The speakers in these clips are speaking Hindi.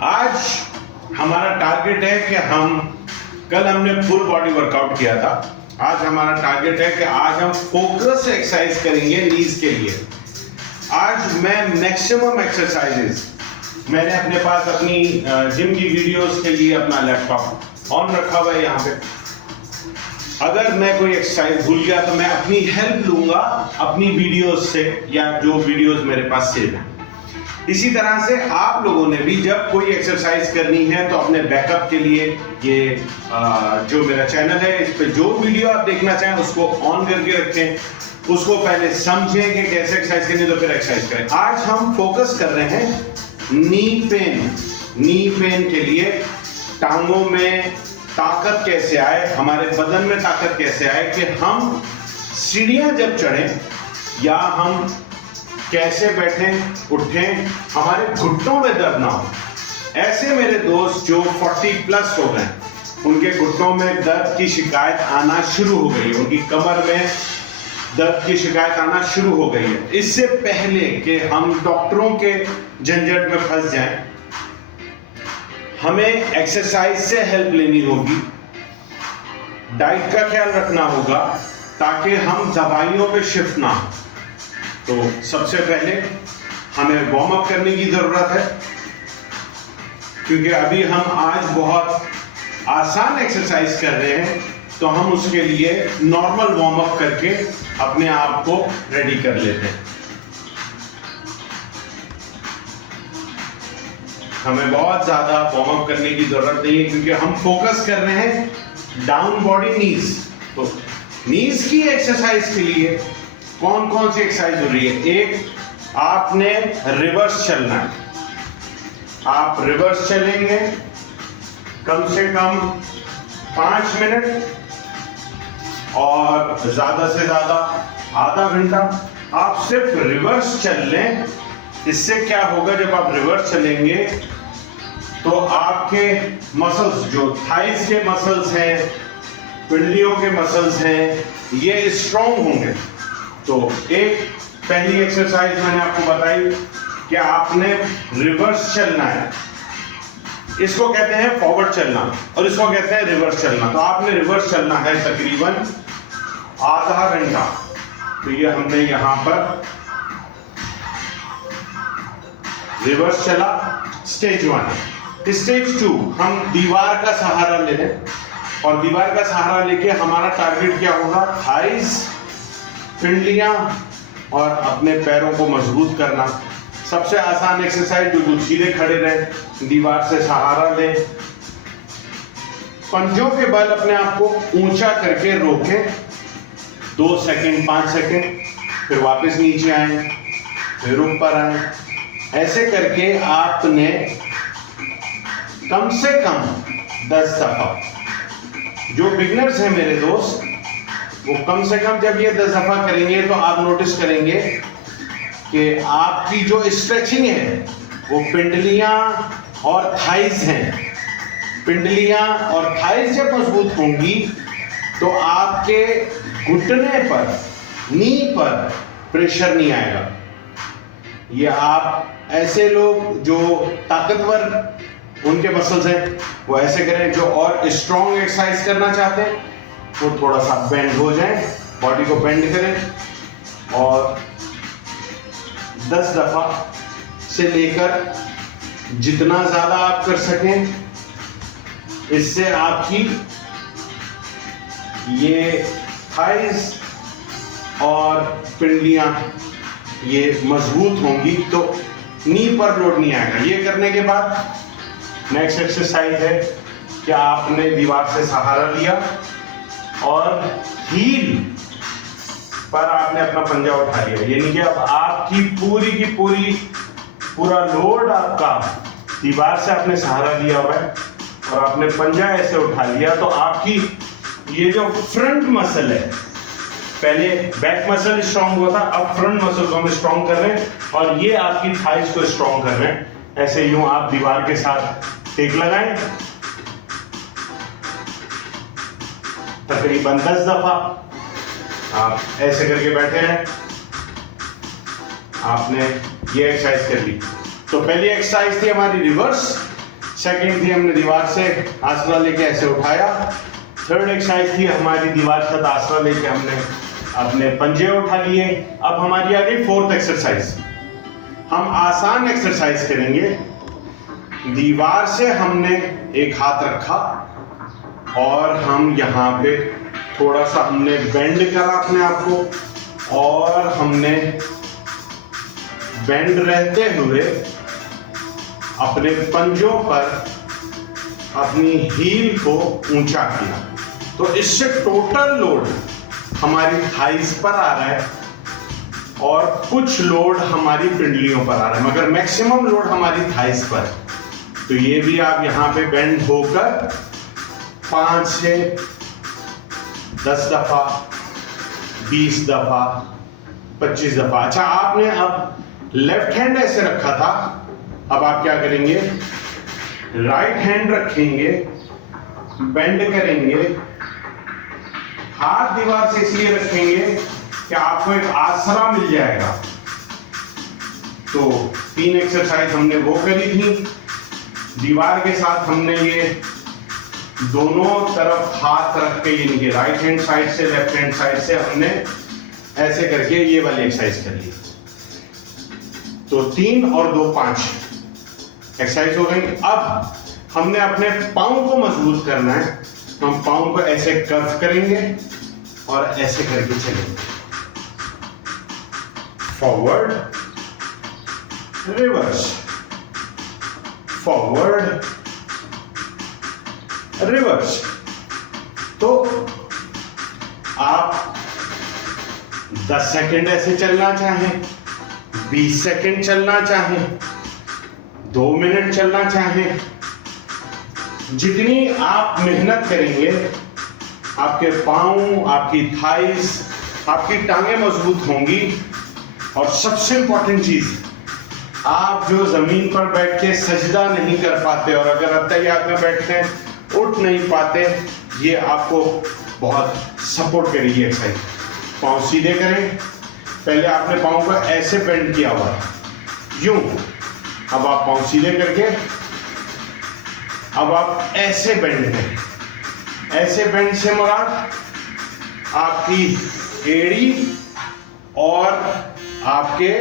आज हमारा टारगेट है कि कल हमने फुल बॉडी वर्कआउट किया था। आज हमारा टारगेट है कि आज हम फोकस एक्सरसाइज करेंगे नीज के लिए। आज मैं मैक्सिमम एक्सरसाइजेस, मैंने अपने पास अपनी जिम की वीडियोस के लिए अपना लैपटॉप ऑन रखा हुआ है यहाँ पे। अगर मैं कोई एक्सरसाइज भूल गया तो मैं अपनी हेल्प लूंगा अपनी वीडियोस से, या जो वीडियोस मेरे पास सेव हैं। इसी तरह से आप लोगों ने भी जब कोई एक्सरसाइज करनी है तो अपने बैकअप के लिए ये जो मेरा चैनल है, इस पे जो वीडियो आप देखना चाहें उसको ऑन करके रखें, उसको पहले समझें कि कैसे एक्सरसाइज करनी है तो फिर एक्सरसाइज करें। आज हम फोकस कर रहे हैं नी पेन के लिए। टांगों में ताकत कैसे आए, हमारे बदन में ताकत कैसे आए कि हम सीढ़ियां जब चढ़ें या हम कैसे बैठें उठें, हमारे घुटनों में दर्द ना हो। ऐसे मेरे दोस्त जो 40+ हो गए, उनके घुटनों में दर्द की शिकायत आना शुरू हो गई है, उनकी कमर में दर्द की शिकायत आना शुरू हो गई है। इससे पहले कि हम डॉक्टरों के झंझट में फंस जाएं, हमें एक्सरसाइज से हेल्प लेनी होगी, डाइट का ख्याल रखना होगा ताकि हम दवाइयों पे शिफ्ट ना हो। तो सबसे पहले हमें वार्म अप करने की जरूरत है, क्योंकि अभी हम आज बहुत आसान एक्सरसाइज कर रहे हैं, तो हम उसके लिए नॉर्मल वार्म अप करके अपने आप को रेडी कर लेते हैं। हमें बहुत ज्यादा वार्म अप करने की जरूरत नहीं है, क्योंकि हम फोकस कर रहे हैं डाउन बॉडी नीज। तो नीज की एक्सरसाइज के लिए कौन कौन सी एक्सरसाइज हो रही है? एक, आपने रिवर्स चलना है। आप रिवर्स चलेंगे कम से कम 5 मिनट और ज्यादा से ज्यादा आधा घंटा। आप सिर्फ रिवर्स चल लें। इससे क्या होगा, जब आप रिवर्स चलेंगे तो आपके मसल्स, जो थाइस के मसल्स हैं, पिंडलियों के मसल्स हैं, ये स्ट्रॉन्ग होंगे। तो एक पहली एक्सरसाइज मैंने आपको बताई कि आपने रिवर्स चलना है। इसको कहते हैं फॉरवर्ड चलना और इसको कहते हैं रिवर्स चलना। तो आपने रिवर्स चलना है तकरीबन आधा घंटा। तो ये हमने यहां पर रिवर्स चला, स्टेज 1। स्टेज 2, हम दीवार का सहारा ले लें और दीवार का सहारा लेके हमारा टारगेट क्या होगा? थाइस, पिंडलियां और अपने पैरों को मजबूत करना। सबसे आसान एक्सरसाइज, बिल्कुल सीधे खड़े रहें, दीवार से सहारा लें, पंजों के बल अपने आप को ऊंचा करके रोकें 2 सेकंड 5 सेकंड, फिर वापस नीचे आए, फिर ऊपर आए। ऐसे करके आपने कम से कम 10 दफा, जो बिगनर्स हैं मेरे दोस्त, वो कम से कम जब ये 10 दफा करेंगे तो आप नोटिस करेंगे कि आपकी जो स्ट्रेचिंग है वो पिंडलियां और थाइस हैं। पिंडलियां और थाइस जब मजबूत होंगी तो आपके घुटने पर, नी पर प्रेशर नहीं आएगा। ये आप ऐसे लोग जो ताकतवर उनके मसल्स हैं वो ऐसे करें। जो और स्ट्रॉन्ग एक्सरसाइज करना चाहते हैं वो थोड़ा सा बेंड हो जाए, बॉडी को बेंड करें और 10 दफा से लेकर जितना ज्यादा आप कर सकें, इससे आपकी ये थाइस और पिंडलियां ये मजबूत होंगी, तो नी पर लोड नहीं आएगा। ये करने के बाद नेक्स्ट एक्सरसाइज है कि आपने दीवार से सहारा लिया और हील पर आपने अपना पंजा उठा लिया। यानी कि अब आपकी पूरी की पूरा लोड आपका दीवार से आपने सहारा लिया हुआ है और आपने पंजा ऐसे उठा लिया। तो आपकी ये जो फ्रंट मसल है, पहले बैक मसल स्ट्रॉन्ग हुआ था, अब फ्रंट मसल को हम स्ट्रॉन्ग कर रहे हैं और ये आपकी थाइस को स्ट्रॉन्ग कर रहे हैं। ऐसे यूं आप दीवार के साथ टेक लगाएं तकरीबन 10 दफा। आप ऐसे करके बैठे रहें। आपने ये एक्सरसाइज कर ली। तो पहली एक्सरसाइज थी हमारी रिवर्स, सेकंड थी हमने दीवार से आसरा लेके ऐसे उठाया। थर्ड एक्सरसाइज थी हमारी दीवार से आसरा लेके हमने अपने पंजे उठा लिए। अब हमारी आ गई फोर्थ एक्सरसाइज। हम आसान एक्सरसाइज करेंगे। दीवार से हमने एक हाथ रखा और हम यहाँ पे थोड़ा सा हमने बेंड करा अपने आप को और हमने बेंड रहते हुए अपने पंजों पर अपनी हील को ऊंचा किया। तो इससे टोटल लोड हमारी थाइस पर आ रहा है और कुछ लोड हमारी पिंडलियों पर आ रहा है, मगर मैक्सिमम लोड हमारी थाइस पर। तो ये भी आप यहाँ पे बेंड होकर 5 से 10 दफा, 20 दफा, 25 दफा। अच्छा, आपने अब लेफ्ट हैंड ऐसे रखा था, अब आप क्या करेंगे, राइट हैंड रखेंगे, बेंड करेंगे, हाथ दीवार से इसलिए रखेंगे कि आपको एक आसरा मिल जाएगा। तो 3 एक्सरसाइज हमने वो करी थी। दीवार के साथ हमने ये दोनों तरफ हाथ रख के, यानी कि राइट हैंड साइड से लेफ्ट हैंड साइड से हमने ऐसे करके ये वाली एक्सरसाइज कर ली। तो 3 और 2 5 एक्सरसाइज हो गई। अब हमने अपने पाँव को मजबूत करना है। हम पाँव को ऐसे कर्व करेंगे और ऐसे करके चलेंगे, फॉरवर्ड, रिवर्स, फॉरवर्ड, रिवर्स। तो आप 10 सेकंड ऐसे चलना चाहें, 20 सेकंड चलना चाहें, 2 मिनट चलना चाहें, जितनी आप मेहनत करेंगे आपके पाँव, आपकी थाइस, आपकी टांगें मजबूत होंगी। और सबसे इंपॉर्टेंट चीज, आप जो जमीन पर बैठ के सजदा नहीं कर पाते और अगर अत्तहियात में बैठते हैं, उठ नहीं पाते, ये आपको बहुत सपोर्ट करेगी एक्सरसाइज। पाँव सीधे करें। पहले आपने पाँव को ऐसे बेंड किया हुआ है, यूं। अब आप पाँव सीधे करके अब आप ऐसे बेंड करें। ऐसे बेंड से मुराद आपकी एड़ी और आपके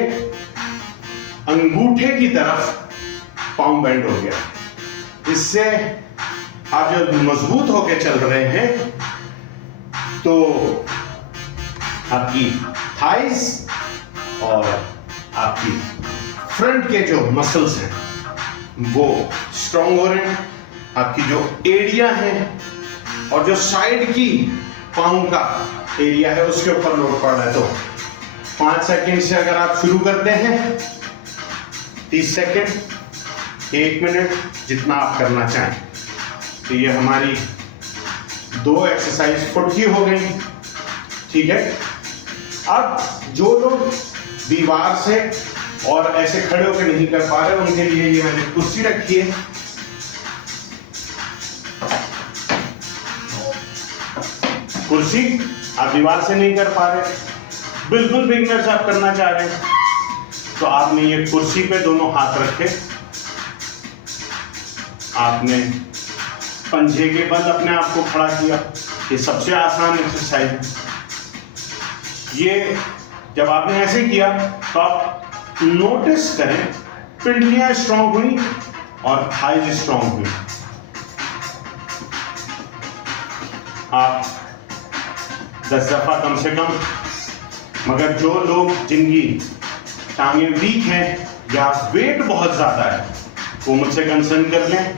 अंगूठे की तरफ पाँव बेंड हो गया। इससे आप जब मजबूत होकर चल रहे हैं तो आपकी थाइस और आपकी फ्रंट के जो मसल्स हैं वो स्ट्रॉन्ग हो रहे हैं। आपकी जो एरिया है और जो साइड की पाँव का एरिया है उसके ऊपर लोड पड़ रहा है। तो 5 सेकंड से अगर आप शुरू करते हैं, 30 सेकंड, 1 मिनट, जितना आप करना चाहें। तो ये हमारी 2 एक्सरसाइज फुट की हो गई, ठीक है। अब जो लोग दीवार से और ऐसे खड़े होकर नहीं कर पा रहे, उनके लिए ये मैंने कुर्सी रखी है। कुर्सी आप दीवार से नहीं कर पा रहे, बिल्कुल बिगिनर्स आप करना चाह रहे हैं, तो आपने ये कुर्सी पे दोनों हाथ रखे, आपने पंजे के बल अपने आप को खड़ा किया। ये सबसे आसान एक्सरसाइज है। ये जब आपने ऐसे किया तो आप नोटिस करें पिंडलियां स्ट्रांग हुई और थाइज स्ट्रांग हुई। आप 10 दफा कम से कम। मगर जो लोग जिनकी टांगें वीक हैं या वेट बहुत ज्यादा है, वो मुझसे कंसर्न कर लें,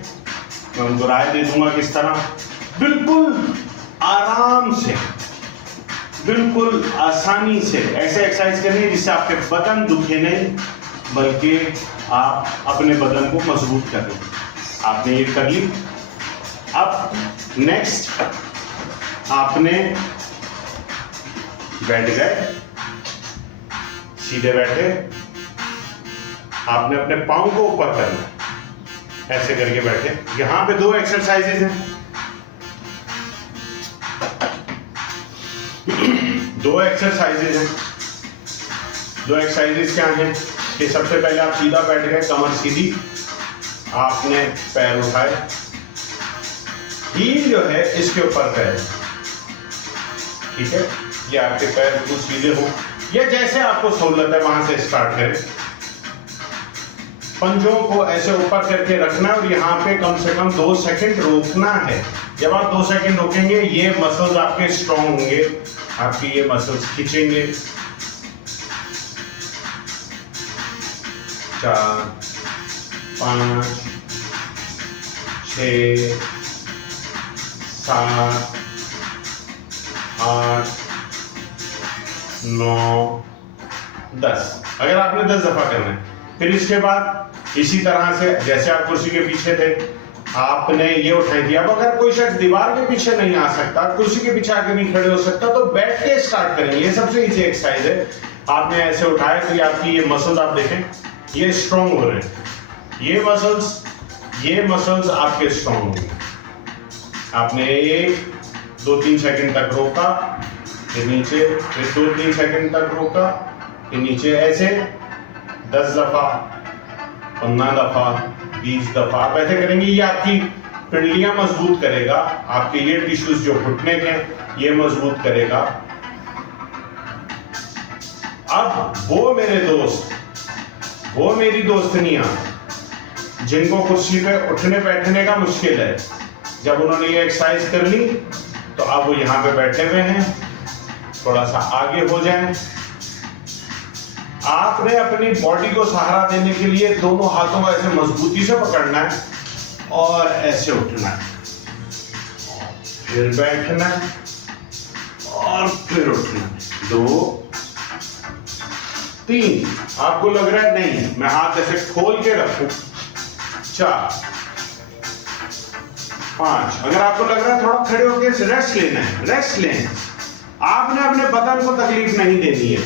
मैं उनको राय दे दूंगा किस तरह बिल्कुल आराम से, बिल्कुल आसानी से ऐसे एक्सरसाइज करनी है जिससे आपके बदन दुखे नहीं, बल्कि आप अपने बदन को मजबूत कर लें। आपने ये कर ली। अब नेक्स्ट आपने बैठ गए, सीधे बैठे, आपने अपने पाँव को ऊपर करना, ऐसे करके बैठे। यहां पे 2 एक्सरसाइजेज हैं। 2 एक्सरसाइजेज हैं। 2 एक्सरसाइजेज क्या हैं कि सबसे पहले आप सीधा बैठ गए, कमर सीधी, आपने पैर उठाए, हील जो है इसके ऊपर पैर, ठीक है, ये आपके पैर बिल्कुल सीधे हो, या जैसे आपको सहूलत है वहां से स्टार्ट करें। पंजों को ऐसे ऊपर करके रखना है और यहाँ पे कम से कम 2 सेकंड रोकना है। जब आप 2 सेकंड रोकेंगे ये मसल्स आपके स्ट्रॉन्ग होंगे, आपकी ये मसल्स खींचेंगे। 4 5 6 7 8 9 10। अगर आपने 10 दफा करना है, फिर इसके बाद इसी तरह से जैसे आप कुर्सी के पीछे थे आपने ये उठाई थी। अब अगर कोई शख्स दीवार के पीछे नहीं आ सकता, कुर्सी के पीछे आकर नहीं खड़े हो सकता, तो बैठ के स्टार्ट करेंगे। ये सबसे इजी एक्सरसाइज है। आपने ऐसे उठाया तो ये आपकी ये मसल्स आप देखें ये स्ट्रॉन्ग हो रहे हैं, ये मसल्स आपके स्ट्रॉन्ग होंगे। आपने 1 2 3 सेकंड तक रोका, फिर नीचे, फिर 2 3 सेकंड तक रोका, फिर नीचे, ऐसे 10 दफा 15 दफा 20 दफा आप ऐसे करेंगे। ये आपकी पिंडलियां मजबूत करेगा, आपके ये टिश्यूज जो घुटने के ये मजबूत करेगा। अब वो मेरे दोस्त, वो मेरी दोस्तनियां जिनको कुर्सी पे उठने बैठने का मुश्किल है, जब उन्होंने ये एक्सरसाइज कर ली तो अब वो यहाँ पे बैठे हुए हैं, थोड़ा सा आगे हो जाएं। आपने अपनी बॉडी को सहारा देने के लिए दोनों हाथों को ऐसे मजबूती से पकड़ना है और ऐसे उठना है, फिर बैठना है और फिर उठना है। 2 3, आपको लग रहा है नहीं मैं हाथ ऐसे खोल के रखूं, 4 5, अगर आपको लग रहा है थोड़ा खड़े होकर रेस्ट लेना है, रेस्ट लें। आपने अपने बदन को तकलीफ नहीं देनी है।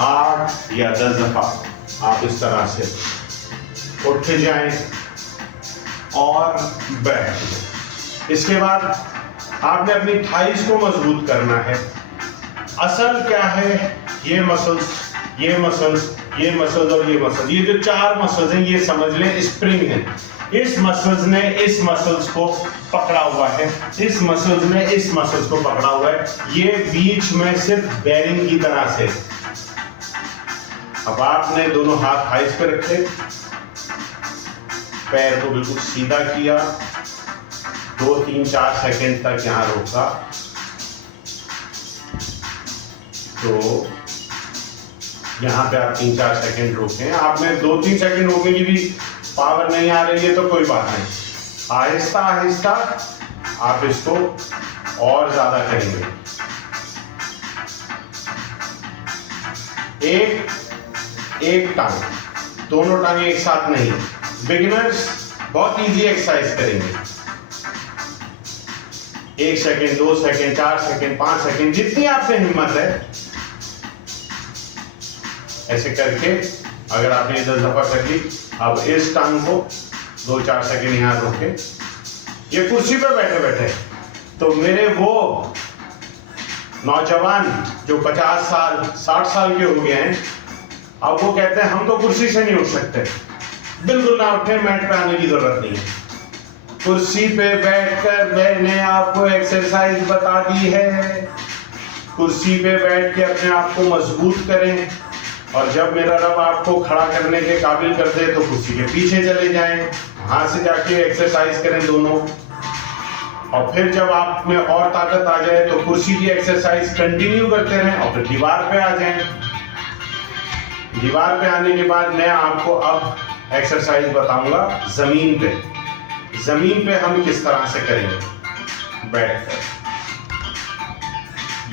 8 या 10 दफा आप इस तरह से उठ जाएं और बैठ जाएं। इसके बाद आपने अपनी थाइस को मजबूत करना है। असल क्या है, ये मसल्स, ये मसल्स, ये मसल्स और ये मसल्स, ये जो 4 मसल्स हैं ये समझ लें स्प्रिंग है। इस मसल्स ने इस मसल्स को पकड़ा हुआ है, इस मसल्स ने इस मसल्स को पकड़ा हुआ है, ये बीच में सिर्फ बेरिंग की तरह से। अब आपने दोनों हाथ थाइस पे रखे, पैर को बिल्कुल सीधा किया, 2 3 4 सेकंड तक यहां रोका, तो यहां पे आप 3 4 सेकंड रोके। आपने 2 3 सेकंड रोकने की भी पावर नहीं आ रही है तो कोई बात नहीं, आहिस्ता आहिस्ता आप इसको और ज्यादा करेंगे। एक टांग, दोनों टांगे एक साथ नहीं। बिगिनर्स बहुत इजी एक्सरसाइज करेंगे। 1 सेकंड 2 सेकंड 4 सेकंड 5 सेकंड जितनी आप में हिम्मत है ऐसे करके, अगर आपने 10 दफा कर ली, अब इस टांग को 2 4 सेकंड यहां रोके। ये कुर्सी पे बैठे बैठे तो मेरे वो नौजवान जो 50 साल 60 साल के हो गए हैं, अब वो कहते हैं हम तो कुर्सी से नहीं उठ सकते। बिल्कुल ना उठे, मैट पे आने की जरूरत नहीं है। कुर्सी पे बैठकर मैंने आपको एक्सरसाइज बता दी है। कुर्सी पे बैठ के अपने आप को मजबूत करें, और जब मेरा रब आपको खड़ा करने के काबिल कर दे तो कुर्सी के पीछे चले जाएं, वहां से जाके एक्सरसाइज करें दोनों। और फिर जब आप में और ताकत आ जाए तो कुर्सी की एक्सरसाइज कंटिन्यू करते रहें और फिर दीवार पे आ जाएं। दीवार पे आने के बाद मैं आपको अब एक्सरसाइज बताऊंगा जमीन पे। जमीन पे हम किस तरह से करेंगे बैठकर।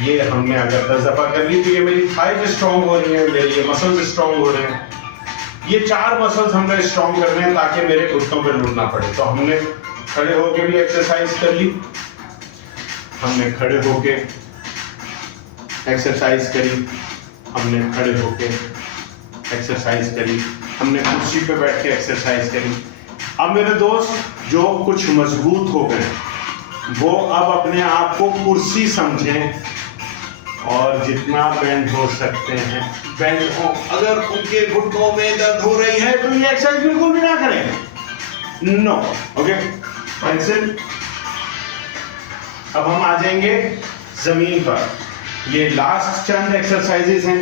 ये हमने अगर 10 दफा कर ली तो ये मेरी थाइज स्ट्रॉन्ग हो रही है, मेरे ये मसल्स स्ट्रॉन्ग हो रहे हैं। ये 4 मसल्स हमने स्ट्रॉन्ग करने हैं ताकि मेरे घुटनों पे लूटना पड़े। तो हमने खड़े होके भी एक्सरसाइज कर ली, हमने खड़े होके एक्सरसाइज करी, हमने खड़े होके एक्सरसाइज करी, हमने कुर्सी पे बैठ के एक्सरसाइज करी। अब मेरे दोस्त जो कुछ मजबूत हो गए वो अब अपने आप को कुर्सी समझें, और जितना बेंड हो सकते हैं बेंड हो। अगर उनके घुटनों में दर्द हो रही है तो ये एक्सरसाइज बिल्कुल भी ना करें, नो। Okay, cancel. अब हम आ जाएंगे जमीन पर। ये लास्ट चंद एक्सरसाइजेस हैं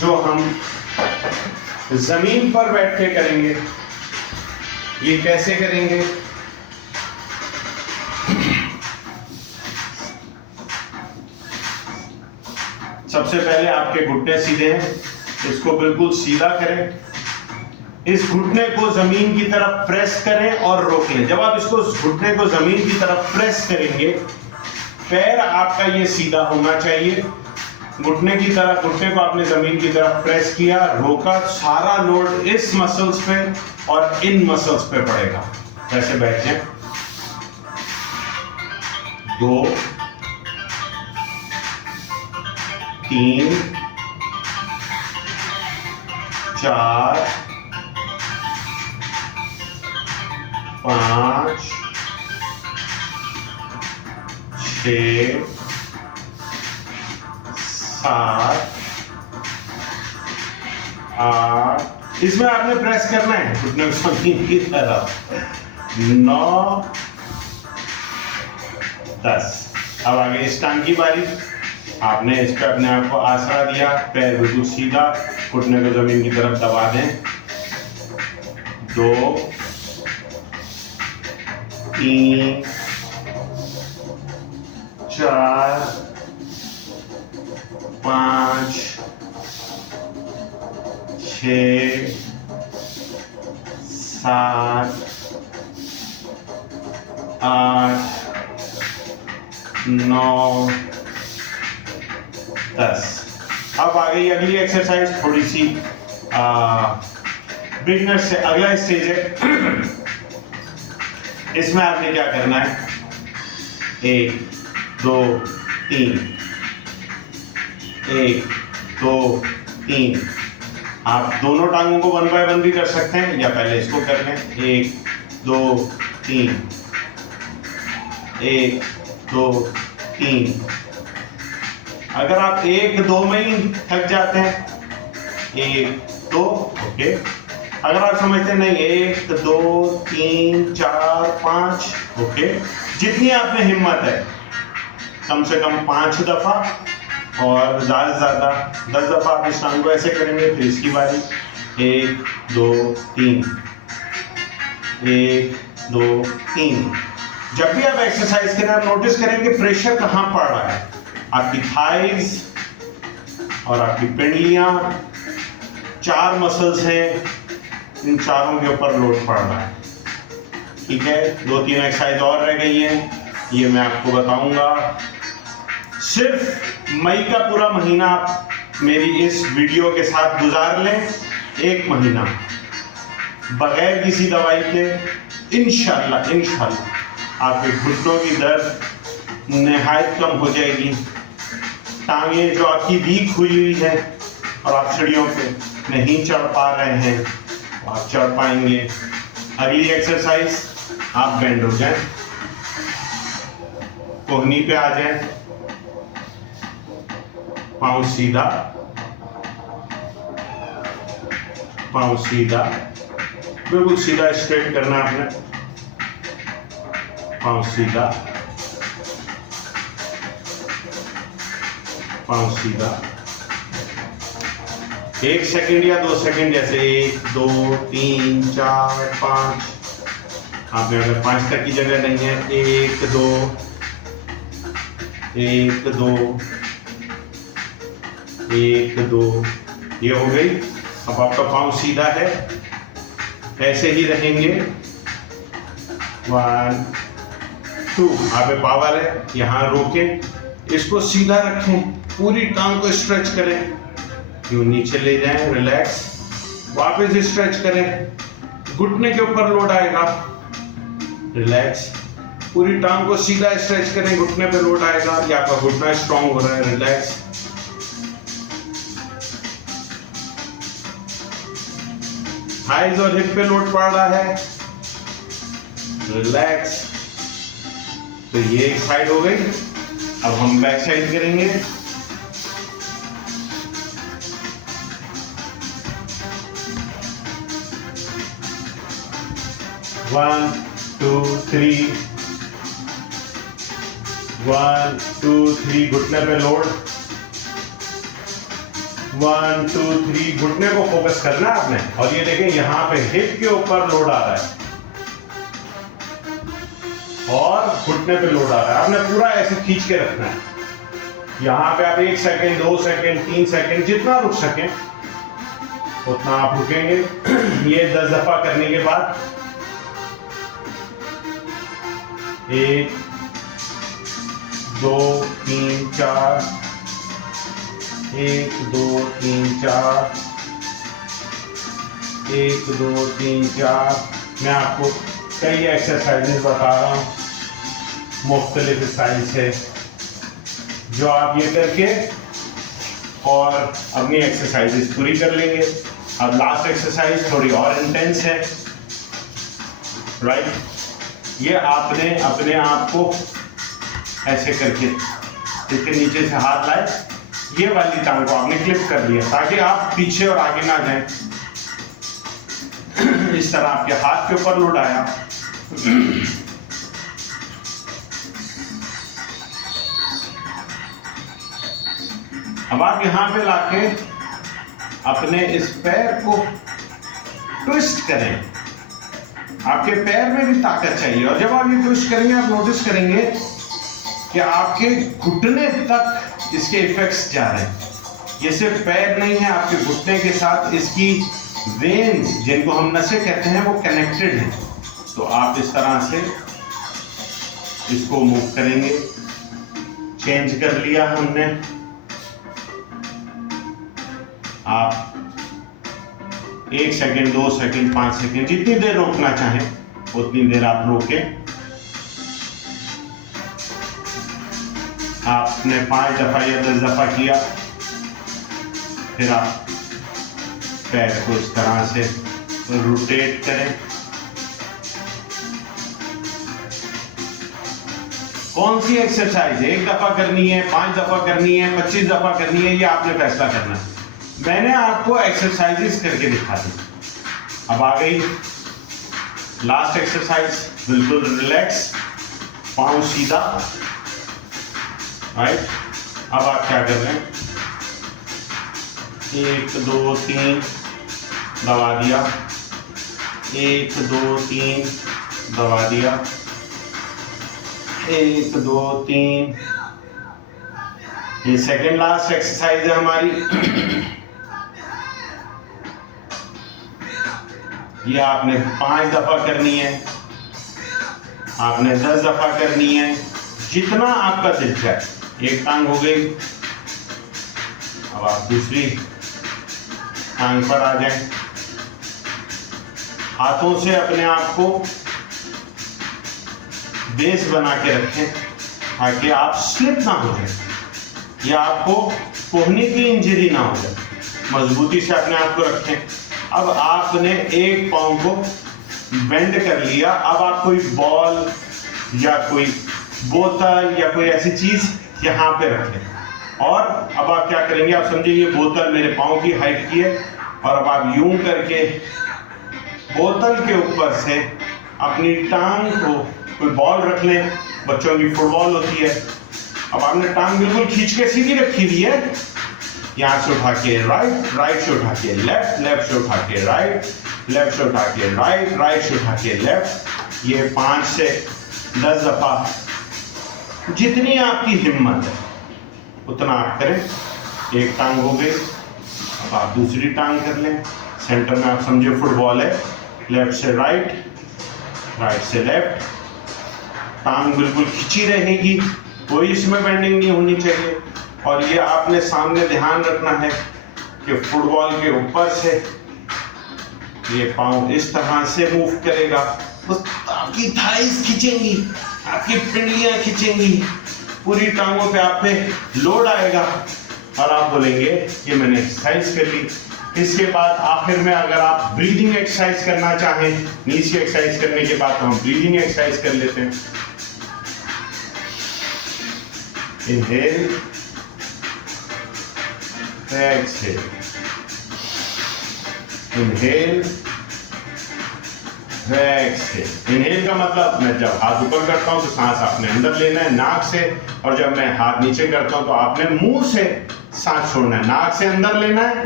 जो हम जमीन पर बैठ के करेंगे। ये कैसे करेंगे? सबसे पहले आपके घुटने सीधे हैं, इसको बिल्कुल सीधा करें। इस घुटने को जमीन की तरफ प्रेस करें और रोक लें। जब आप इसको घुटने को जमीन की तरफ प्रेस करेंगे, पैर आपका ये सीधा होना चाहिए। घुटने की तरफ, घुटने को आपने जमीन की तरफ प्रेस किया, रोका, सारा लोड इस मसल्स पे और इन मसल्स पे पड़ेगा। ऐसे बैठ जाए। 2 3 4 5 6 7 8। इसमें आपने प्रेस करना है घुटने को जमीन की तरफ। 9 10। अब आगे इस टांग की बारी। आपने इस पर अपने आप को आसरा दिया, पैर बिल्कुल सीधा, घुटने को जमीन की तरफ दबा दें। 2 3 4 5 6 7 8 9 10। अब आ गई अगली एक्सरसाइज, थोड़ी सी बिगनर से अगला स्टेज है। इसमें आपने क्या करना है? 1 2 3 1 2 3। आप दोनों टांगों को 1 बाय 1 भी कर सकते हैं, या पहले इसको कर लें। 1 2 3 1 2 3। अगर आप 1 2 में ही थक जाते हैं, 1 2, ओके। अगर आप समझते नहीं 1 2 3 4 5, ओके। जितनी आप में हिम्मत है, कम से कम 5 दफा और ज्यादा से ज्यादा 10 दफा आप इस टांग को ऐसे करेंगे। फिर इसकी बारी। 1 2 3 1 2 3। जब भी आप एक्सरसाइज करें, आप नोटिस करेंगे प्रेशर कहां पड़ रहा है। आपकी थाइज और आपकी पिंडलियां, 4 मसल्स हैं, इन चारों के ऊपर लोड पड़ रहा है। ठीक है, 2-3 एक्सरसाइज और रह गई हैं, ये मैं आपको बताऊंगा। सिर्फ मई का पूरा महीना आप मेरी इस वीडियो के साथ गुजार लें, 1 महीना बगैर किसी दवाई के। इंशाल्लाह आपके घुटनों की दर्द निहायत कम हो जाएगी। टांगे जो आपकी वीक हुई है और आप सीढ़ियों पे नहीं चढ़ पा रहे हैं, आप चढ़ पाएंगे। अगली एक्सरसाइज, आप बेंड हो जाएं, कोहनी पे आ जाएं, पाँव सीधा, पाँव सीधा, बिल्कुल सीधा स्ट्रेट करना आपने। पाँव सीधा, पाँव सीधा। 1 सेकंड या 2 सेकंड, जैसे 1 2 3 4 5। आपने अगर 5 तक की जगह नहीं है, 1 2 1 2 1 2, ये हो गई। अब आपका पाँव सीधा है, ऐसे ही रहेंगे। 1 2। आप पे पावर है, यहाँ रोकें, इसको सीधा रखें, पूरी टांग को स्ट्रेच करें, यूं नीचे ले जाएं, रिलैक्स, वापस स्ट्रेच करें, घुटने के ऊपर लोड आएगा, रिलैक्स, पूरी टांग को सीधा स्ट्रेच करें, घुटने पे लोड आएगा, या आपका घुटना स्ट्रांग हो रहा है, रिलैक्स। थाइज और हिप पे लोड पड़ रहा है, रिलैक्स। तो ये एक साइड हो गई। अब हम बैक साइड करेंगे। 1 2 3, 1 2 3, घुटने पे लोड, 1 2 3, घुटने को फोकस करना है आपने। और ये देखें यहाँ पे हिप के ऊपर लोड आ रहा है और घुटने पे लोड आ रहा है, आपने पूरा ऐसे खींच के रखना है। यहाँ पे आप 1 सेकेंड 2 सेकेंड 3 सेकेंड जितना रुक सकें उतना आप रुकेंगे। ये 10 दफा करने के बाद 1 2 3 4, 1 2 3 4, 1 2 3 4। मैं आपको कई एक्सरसाइजेस बता रहा हूँ मुख्तलिफ स्टाइल से, जो आप ये करके और अपनी एक्सरसाइजेस पूरी कर लेंगे। अब लास्ट एक्सरसाइज थोड़ी और इंटेंस है, राइट। ये आपने अपने आप को ऐसे करके देखिए, नीचे से हाथ लाए, ये वाली टांग को आपने क्लिप कर लिया ताकि आप पीछे और आगे ना जाएं। इस तरह आपके हाथ के ऊपर लोड आया। अब आप यहां पे लाके अपने इस पैर को ट्विस्ट करें। आपके पैर में भी ताकत चाहिए, और जब आप ये ट्विस्ट करेंगे आप नोटिस करेंगे कि आपके घुटने तक इसके इफेक्ट्स जा रहे हैं। ये सिर्फ पैर नहीं है, आपके घुटने के साथ इसकी वेन्स, जिनको हम नसें कहते हैं, वो कनेक्टेड हैं। तो आप इस तरह से इसको मूव करेंगे। चेंज कर लिया हमने। आप 1 सेकेंड 2 सेकेंड 5 सेकेंड जितनी देर रोकना चाहें उतनी देर आप रोकें। आपने 5 दफा या 10 दफा किया, फिर आप पैर को इस तरह से रोटेट करें। कौन सी एक्सरसाइज 1 दफा करनी है, 5 दफा करनी है, 25 दफा करनी है, ये आपने फैसला करना है। मैंने आपको एक्सरसाइजेस करके दिखा दी। अब आ गई लास्ट एक्सरसाइज, बिल्कुल रिलैक्स, पाँव सीधा, राइट। अब आप क्या कर रहे हैं, 1 2 3 दबा दिया, 1 2 3 दबा दिया, 1 2 3। ये सेकेंड लास्ट एक्सरसाइज है हमारी। ये आपने 5 दफा करनी है, आपने 10 दफा करनी है, जितना आपका दिल चाहे। एक टांग हो गई। अब आप दूसरी टांग पर आ जाएं। हाथों से अपने आप को बेस बना के रखें ताकि आप स्लिप ना हो जाए या आपको कोहनी की इंजरी ना हो जाए। मजबूती से अपने आप को रखें। अब आपने एक पाँव को बेंड कर लिया। अब आप कोई बॉल या कोई बोतल या कोई ऐसी चीज यहाँ पे रखें, और अब आप क्या करेंगे, आप समझिए ये बोतल मेरे पाँव की हाइट की है, और अब आप यूं करके बोतल के ऊपर से अपनी टांग को, कोई बॉल रख लें, बच्चों की फुटबॉल होती है। अब आपने टांग बिल्कुल खींच के सीधी रखी हुई है। यहाँ से उठा के राइट, राइट से उठा के लेफ्ट, लेफ्ट से उठा के राइट, लेफ्ट से उठा के राइट, राइट से उठा के लेफ्ट। ये 5 से 10 दफा, जितनी आपकी हिम्मत है उतना आप करें। एक टांग हो गई। अब आप दूसरी टांग कर लें। सेंटर में आप समझे फुटबॉल है, लेफ्ट से राइट, राइट से लेफ्ट। टांग बिल्कुल खिंची रहेगी, कोई इसमें बेंडिंग नहीं होनी चाहिए। और ये आपने सामने ध्यान रखना है कि फुटबॉल के ऊपर से ये पाँव इस तरह से मूव करेगा, बस आपकी थाइस खिंचेंगी, आपकी पिंडलियां खिंचेंगी, पूरी टांगों पे आप पे लोड आएगा और आप बोलेंगे ये मैंने एक्सरसाइज कर ली। इसके बाद आखिर में अगर आप ब्रीदिंग एक्सरसाइज करना चाहें, नीचे एक्सरसाइज करने के बाद तो हम ब्रीदिंग एक्सरसाइज कर लेते हैं। Inhale, exhale, inhale, exhale. Inhale का मतलब मैं जब हाथ ऊपर करता हूँ तो सांस आपने अंदर लेना है नाक से, और जब मैं हाथ नीचे करता हूँ तो आपने मुंह से सांस छोड़ना है। नाक से अंदर लेना है,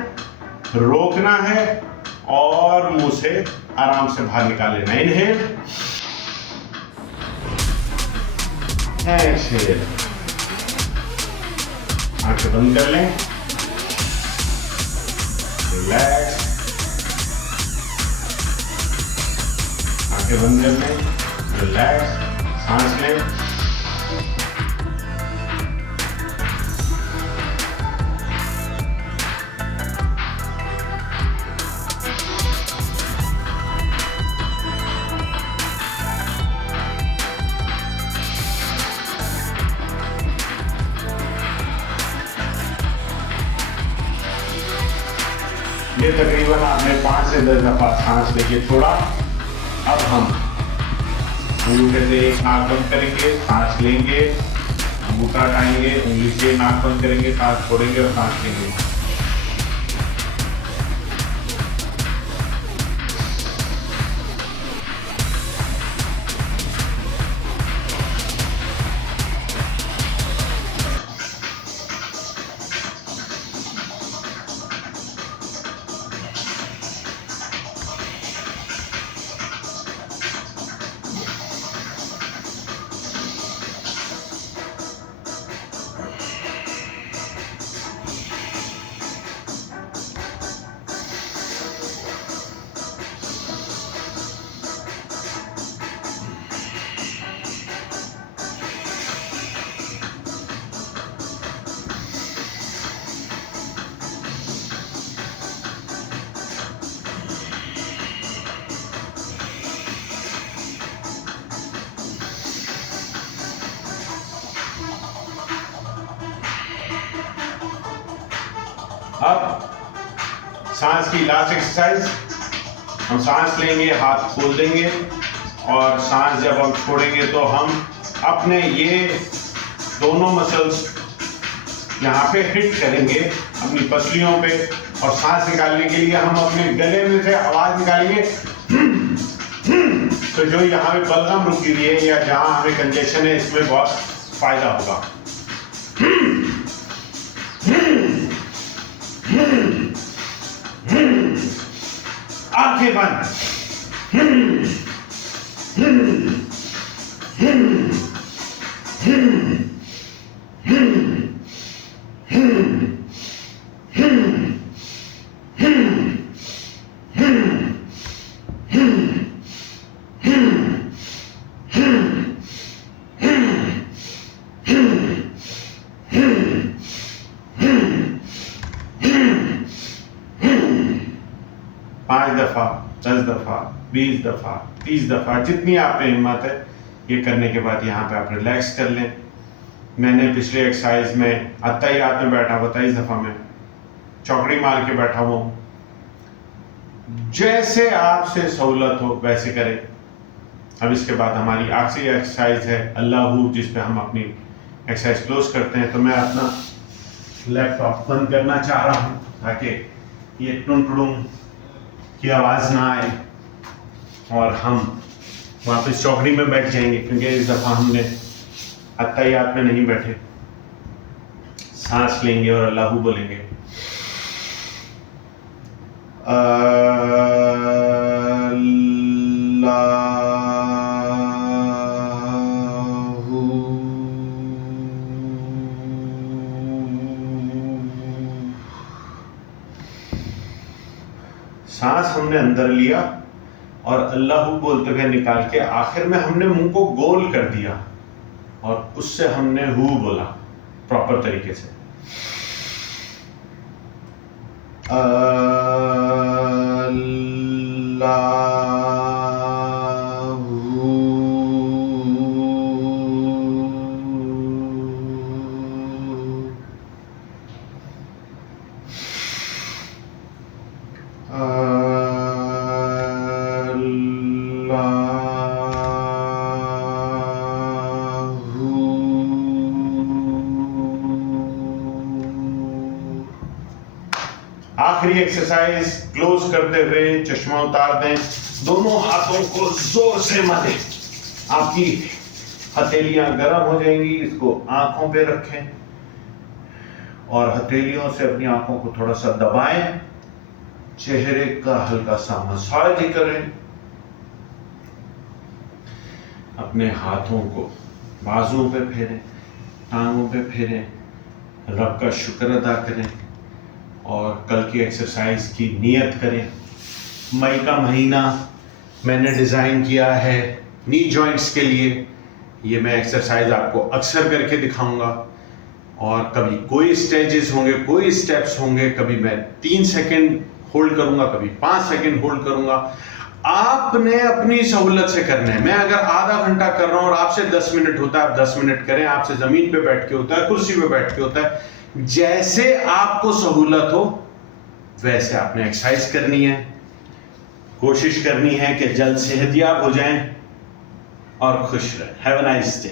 रोकना है और मुंह से आराम से बाहर निकाल लेना है। Inhale, exhale. आंखें बंद कर लें, रिलैक्स, आंखें बंद कर लें, रिलैक्स, सांस लें। ये तकरीबन आपने 5 से 10 दफा सांस लेके छोड़ा। अब हम अंगूठे से एक नाक बंद करेंगे, सांस लेंगे, अंगूठा हटाएंगे, उंगली से नाक बंद करेंगे, सांस छोड़ेंगे और सांस लेंगे। अब सांस की लास्ट एक्सरसाइज, हम सांस लेंगे, हाथ खोल देंगे और सांस जब हम छोड़ेंगे तो हम अपने ये दोनों मसल्स यहाँ पे हिट करेंगे अपनी पसलियों पे, और सांस निकालने के लिए हम अपने गले में से आवाज निकालेंगे। तो जो यहाँ पे बलगम रुकी हुई है या जहाँ हमें कंजेशन है, इसमें बहुत फायदा होगा। आंखें बंद। पाँच दफा, 10 दफा, 20 दफा, 30 दफा, जितनी आप में हिम्मत है। ये करने के बाद यहाँ पे आप रिलैक्स कर लें। मैंने पिछले एक्सरसाइज में अत्तहियात में बैठा हुआ 23 दफा में चौकड़ी मार के बैठा हुआ हूँ। जैसे आपसे सहूलत हो वैसे करें। अब इसके बाद हमारी आखिरी एक्सरसाइज है अल्लाहू, जिस पे हम अपनी एक्सरसाइज क्लोज करते हैं। तो मैं अपना लैपटॉप बंद करना चाह रहा हूँ ताकि ये टुन की आवाज़ ना आए और हम वापस चौकड़ी में बैठ जाएंगे, क्योंकि इस दफ़ा हमने अत्तहियात में नहीं बैठे। सांस लेंगे और अल्लाहू बोलेंगे। सांस हमने अंदर लिया और अल्लाहू बोलते हुए निकाल के आखिर में हमने मुंह को गोल कर दिया और उससे हमने हु बोला प्रॉपर तरीके से। आखिरी आखिरी एक्सरसाइज, क्लोज करते हुए चश्मा उतार दें, दोनों हाथों को जोर से मारें, आपकी हथेलियां गर्म हो जाएंगी। इसको आंखों पे रखें और हथेलियों से अपनी आंखों को थोड़ा सा दबाएं, चेहरे का हल्का सा मसाज करें, अपने हाथों को बाजुओं पे फेरें, टांगों पे फेरें, रब का शुक्र अदा करें और कल की एक्सरसाइज की नियत करें। मई का महीना मैंने डिज़ाइन किया है नी जॉइंट्स के लिए। ये मैं एक्सरसाइज आपको अक्सर करके दिखाऊंगा और कभी कोई स्टेजेस होंगे, कोई स्टेप्स होंगे, कभी मैं 3 सेकंड होल्ड करूंगा, कभी 5 सेकंड होल्ड करूंगा। आपने अपनी सहूलत से करना है। मैं अगर आधा घंटा कर रहा हूं और आपसे 10 मिनट होता है, आप 10 मिनट करें। आपसे जमीन पे बैठ के होता है, कुर्सी पे बैठ के होता है, जैसे आपको सहूलत हो वैसे आपने एक्सरसाइज करनी है। कोशिश करनी है कि जल्द सेहतयाब हो जाएं और खुश रहें। Have a nice day.